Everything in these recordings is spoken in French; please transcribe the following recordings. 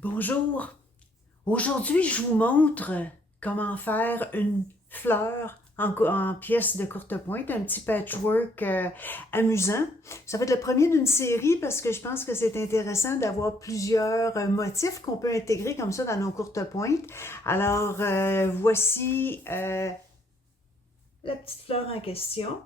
Bonjour, aujourd'hui je vous montre comment faire une fleur en pièces de courte pointe, un petit patchwork amusant. Ça va être le premier d'une série parce que je pense que c'est intéressant d'avoir plusieurs motifs qu'on peut intégrer comme ça dans nos courtes pointes. Alors voici la petite fleur en question.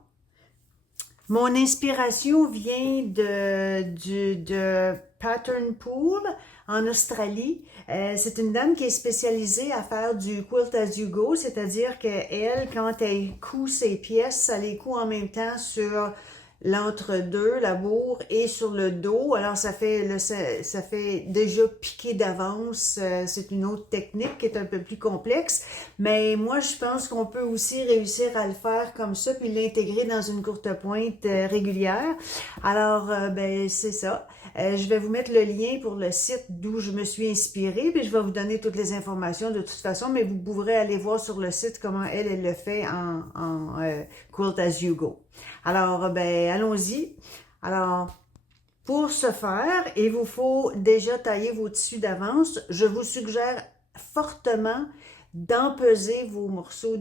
Mon inspiration vient de Pattern Pool en Australie. C'est une dame qui est spécialisée à faire du quilt as you go, c'est-à-dire qu'elle, quand elle coud ses pièces, ça les coud en même temps sur l'entre-deux, la bourre et sur le dos. Alors ça fait déjà piquer d'avance. C'est une autre technique qui est un peu plus complexe. Mais moi, je pense qu'on peut aussi réussir à le faire comme ça, puis l'intégrer dans une courte pointe régulière. Alors, ben, c'est ça. Je vais vous mettre le lien pour le site d'où je me suis inspirée, puis je vais vous donner toutes les informations de toute façon, mais vous pourrez aller voir sur le site comment elle le fait en Quilt as you go. Alors, ben, allons-y. Alors, pour ce faire, il vous faut déjà tailler vos tissus d'avance. Je vous suggère fortement d'empeser vos morceaux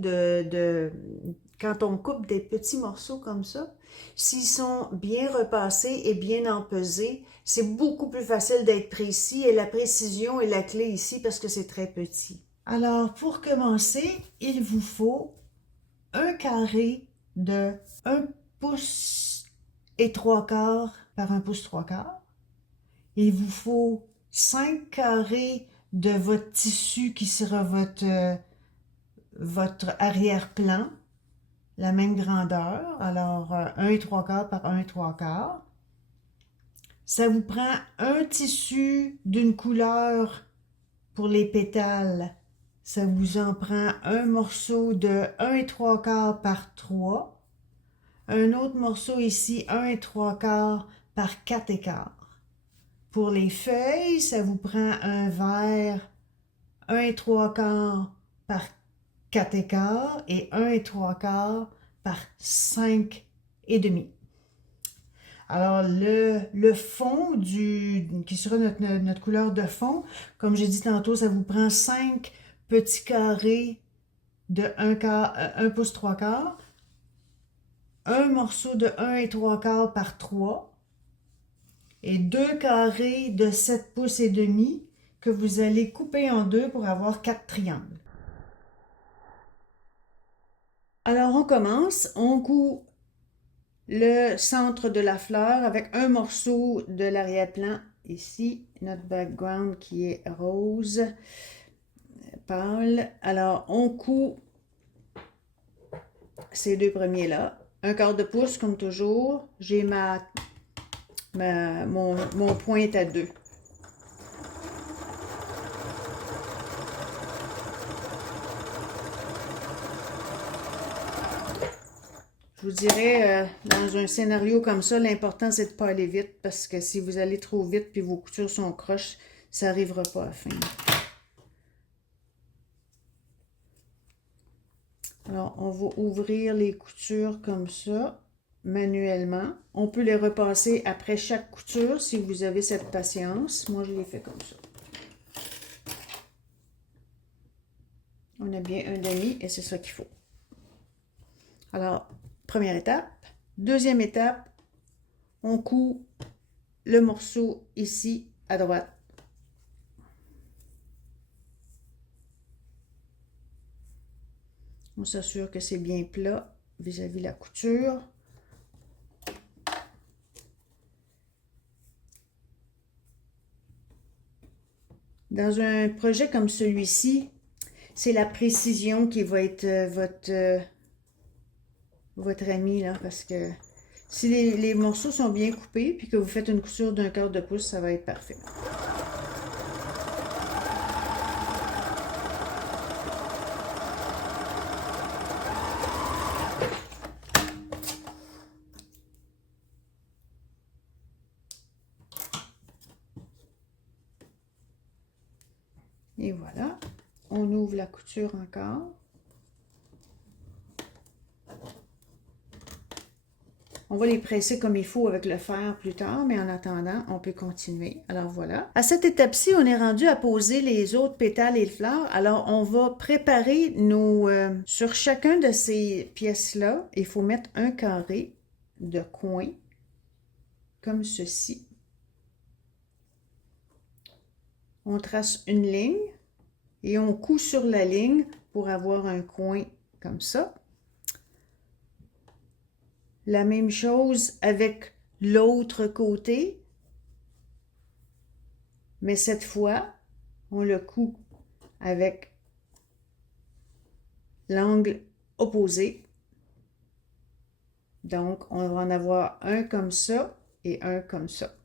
quand on coupe des petits morceaux comme ça. S'ils sont bien repassés et bien empesés, c'est beaucoup plus facile d'être précis et la précision est la clé ici parce que c'est très petit. Alors, pour commencer, il vous faut un carré de 1 pouce et 3/4 par 1 pouce 3/4. Il vous faut 5 carrés de votre tissu qui sera votre arrière-plan, la même grandeur. Alors, 1 et 3/4 par 1 et 3/4. Ça vous prend un tissu d'une couleur pour les pétales. Ça vous en prend un morceau de 1 et 3/4 par 3. Un autre morceau ici, 1 et 3/4 par 4 1/4. Pour les feuilles, ça vous prend un vert 1 et 3/4 par 4 1/4 et 1 et 3/4 par 5 et demi. Alors, le fond qui sera notre couleur de fond, comme j'ai dit tantôt, ça vous prend 5 petits carrés de 1 pouce 3/4, un morceau de 1 et 3/4 par 3 et 2 carrés de 7 pouces et demi que vous allez couper en deux pour avoir 4 triangles. Alors, on commence. On coud le centre de la fleur avec un morceau de l'arrière-plan. Ici, notre background qui est rose pâle. Alors, on coud ces deux premiers-là. 1/4 pouce, comme toujours. J'ai mon point est à 2. Je vous dirais, dans un scénario comme ça, l'important c'est de ne pas aller vite parce que si vous allez trop vite puis vos coutures sont croches, ça n'arrivera pas à fin. Alors, on va ouvrir les coutures comme ça, manuellement. On peut les repasser après chaque couture si vous avez cette patience. Moi, je les fais comme ça. On a bien un demi et c'est ça qu'il faut. Alors, première étape. Deuxième étape, on coud le morceau ici à droite. On s'assure que c'est bien plat vis-à-vis la couture. Dans un projet comme celui-ci, c'est la précision qui va être votre ami, là, parce que si les morceaux sont bien coupés, puis que vous faites une couture d'1/4 pouce, ça va être parfait. Et voilà, on ouvre la couture encore. On va les presser comme il faut avec le fer plus tard, mais en attendant, on peut continuer. Alors voilà. À cette étape-ci, on est rendu à poser les autres pétales et fleurs. Alors, on va préparer nos... sur chacun de ces pièces-là, il faut mettre un carré de coin, comme ceci. On trace une ligne et on coud sur la ligne pour avoir un coin comme ça. La même chose avec l'autre côté, mais cette fois, on le coud avec l'angle opposé. Donc, on va en avoir un comme ça et un comme ça.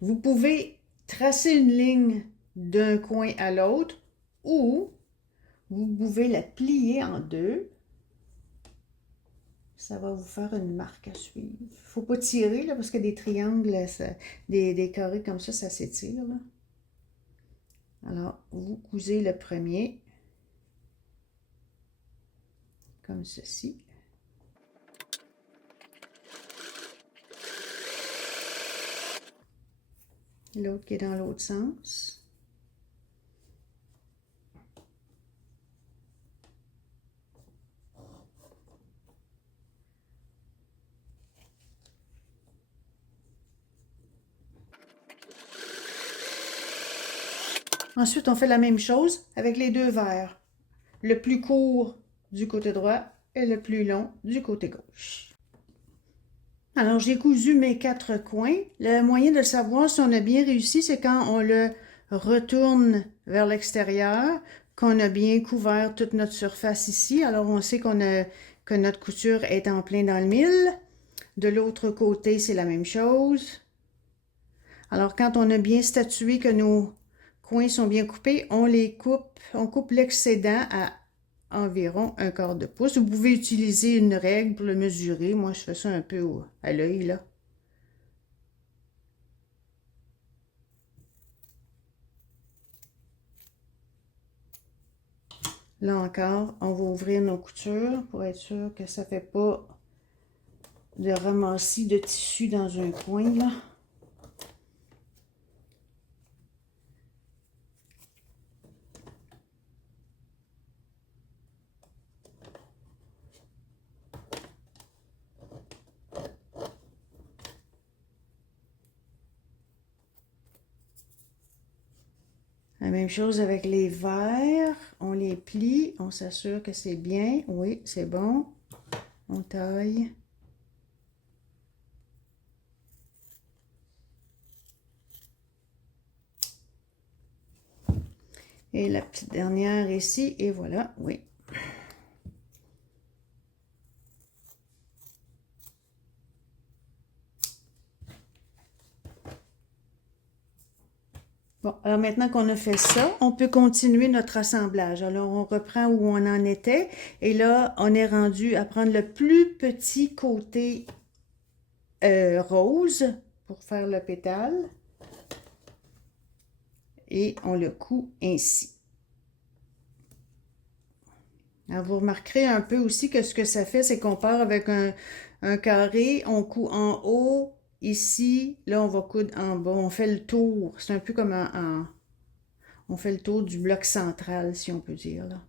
Vous pouvez tracer une ligne d'un coin à l'autre ou vous pouvez la plier en deux. Ça va vous faire une marque à suivre. Il ne faut pas tirer là, parce que des triangles, des carrés comme ça s'étire. Alors, vous cousez le premier comme ceci. L'autre qui est dans l'autre sens. Ensuite, on fait la même chose avec les deux verres. Le plus court du côté droit et le plus long du côté gauche. Alors, j'ai cousu mes 4 coins. Le moyen de le savoir si on a bien réussi, c'est quand on le retourne vers l'extérieur, qu'on a bien couvert toute notre surface ici. Alors, on sait que notre couture est en plein dans le mille. De l'autre côté, c'est la même chose. Alors, quand on a bien statué que nos coins sont bien coupés, on les coupe, on coupe l'excédent à environ 1/4 de pouce. Vous pouvez utiliser une règle pour le mesurer. Moi, je fais ça un peu à l'œil, là. Là encore, on va ouvrir nos coutures pour être sûr que ça ne fait pas de ramassis de tissu dans un coin, là. La même chose avec les verres, on les plie, on s'assure que c'est bien, oui, c'est bon, on taille. Et la petite dernière ici, et voilà, oui. Bon, alors maintenant qu'on a fait ça, on peut continuer notre assemblage. Alors, on reprend où on en était. Et là, on est rendu à prendre le plus petit côté rose pour faire le pétale. Et on le coud ainsi. Alors, vous remarquerez un peu aussi que ce que ça fait, c'est qu'on part avec un carré, on coud en haut, ici, là, on va coudre en bas. On fait le tour. C'est un peu comme on fait le tour du bloc central, si on peut dire, là.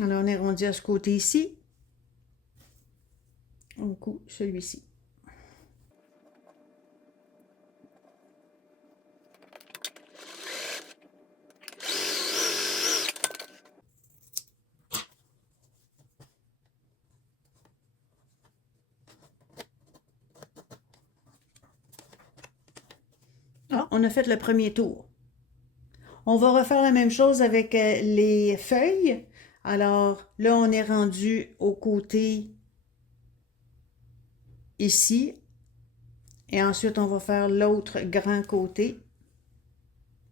Alors, on est rendu à ce côté ici. On coud celui-ci. Ah, on a fait le premier tour. On va refaire la même chose avec les feuilles. Alors là, on est rendu au côté ici. Et ensuite, on va faire l'autre grand côté.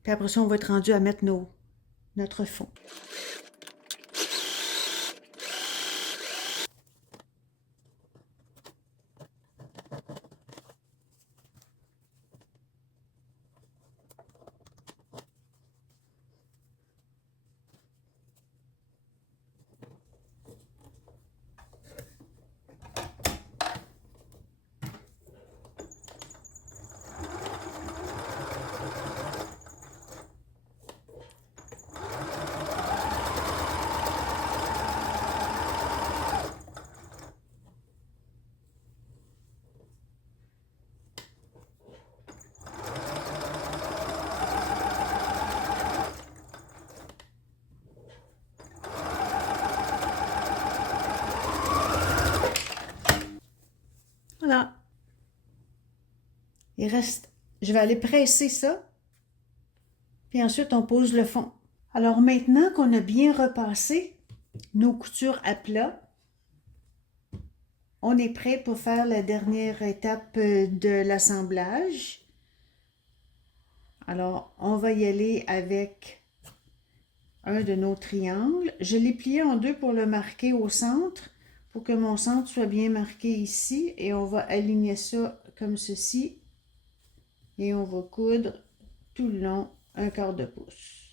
Puis après ça, on va être rendu à mettre notre fond. Voilà. Il reste, je vais aller presser ça. Puis ensuite, on pose le fond. Alors maintenant qu'on a bien repassé nos coutures à plat, on est prêt pour faire la dernière étape de l'assemblage. Alors, on va y aller avec un de nos triangles. Je l'ai plié en deux pour le marquer au centre, pour que mon centre soit bien marqué ici. Et on va aligner ça comme ceci. Et on va coudre tout le long un quart de pouce.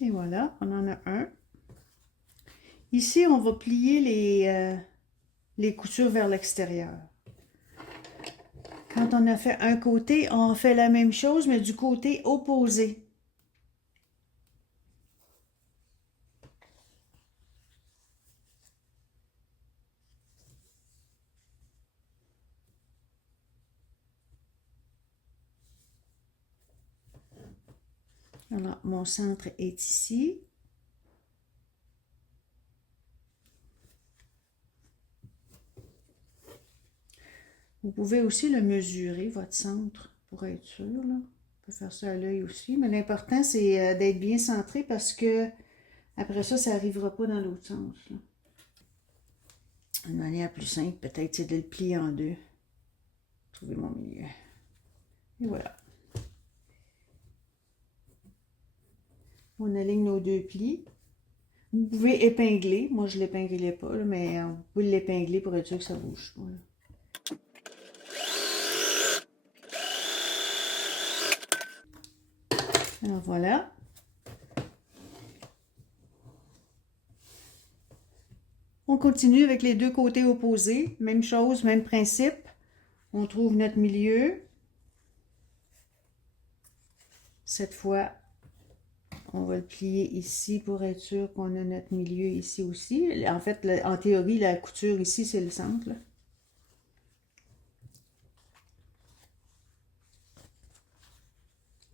Et voilà, on en a un. Ici, on va plier les coutures vers l'extérieur. Quand on a fait un côté, on fait la même chose, mais du côté opposé. Alors, mon centre est ici. Vous pouvez aussi le mesurer, votre centre, pour être sûr. Là. On peut faire ça à l'œil aussi. Mais l'important, c'est d'être bien centré parce que après ça, ça n'arrivera pas dans l'autre sens. Là. Une manière plus simple, peut-être, c'est de le plier en deux. Trouver mon milieu. Et voilà. On aligne nos deux plis. Vous pouvez épingler. Moi, je ne l'épinglais pas, là, mais vous pouvez l'épingler pour être sûr que ça ne bouge pas. Là. Alors voilà. On continue avec les deux côtés opposés. Même chose, même principe. On trouve notre milieu. Cette fois, on va le plier ici pour être sûr qu'on a notre milieu ici aussi. En fait, en théorie, la couture ici, c'est le centre. Là.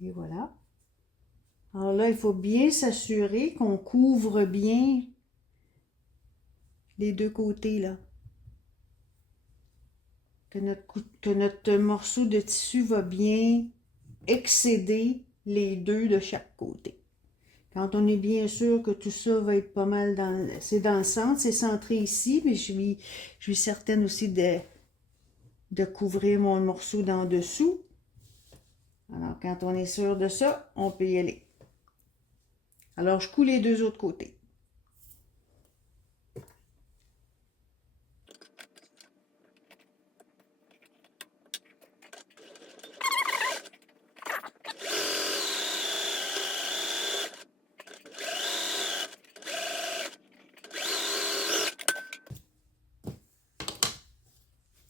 Et voilà. Alors là, il faut bien s'assurer qu'on couvre bien les deux côtés, là. Que notre morceau de tissu va bien excéder les deux de chaque côté. Quand on est bien sûr que tout ça va être pas mal c'est dans le centre, c'est centré ici, mais je suis certaine aussi de couvrir mon morceau d'en dessous. Alors, quand on est sûr de ça, on peut y aller. Alors, je couds les deux autres côtés.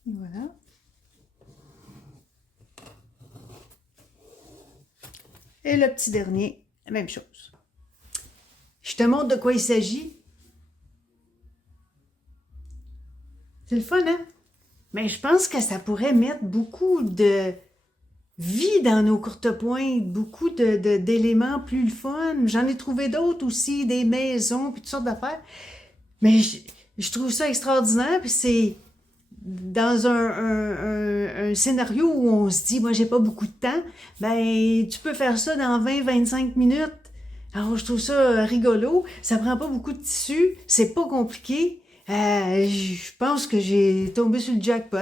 Et voilà. Et le petit dernier, la même chose. Je te montre de quoi il s'agit. C'est le fun, hein? Mais je pense que ça pourrait mettre beaucoup vie dans nos courtes pointes, beaucoup d'éléments plus le fun. J'en ai trouvé d'autres aussi, des maisons, puis toutes sortes d'affaires. Mais je trouve ça extraordinaire, puis c'est dans un scénario où on se dit, moi j'ai pas beaucoup de temps, ben tu peux faire ça dans 20-25 minutes. Alors je trouve ça rigolo, ça prend pas beaucoup de tissu, c'est pas compliqué. Je pense que j'ai tombé sur le jackpot.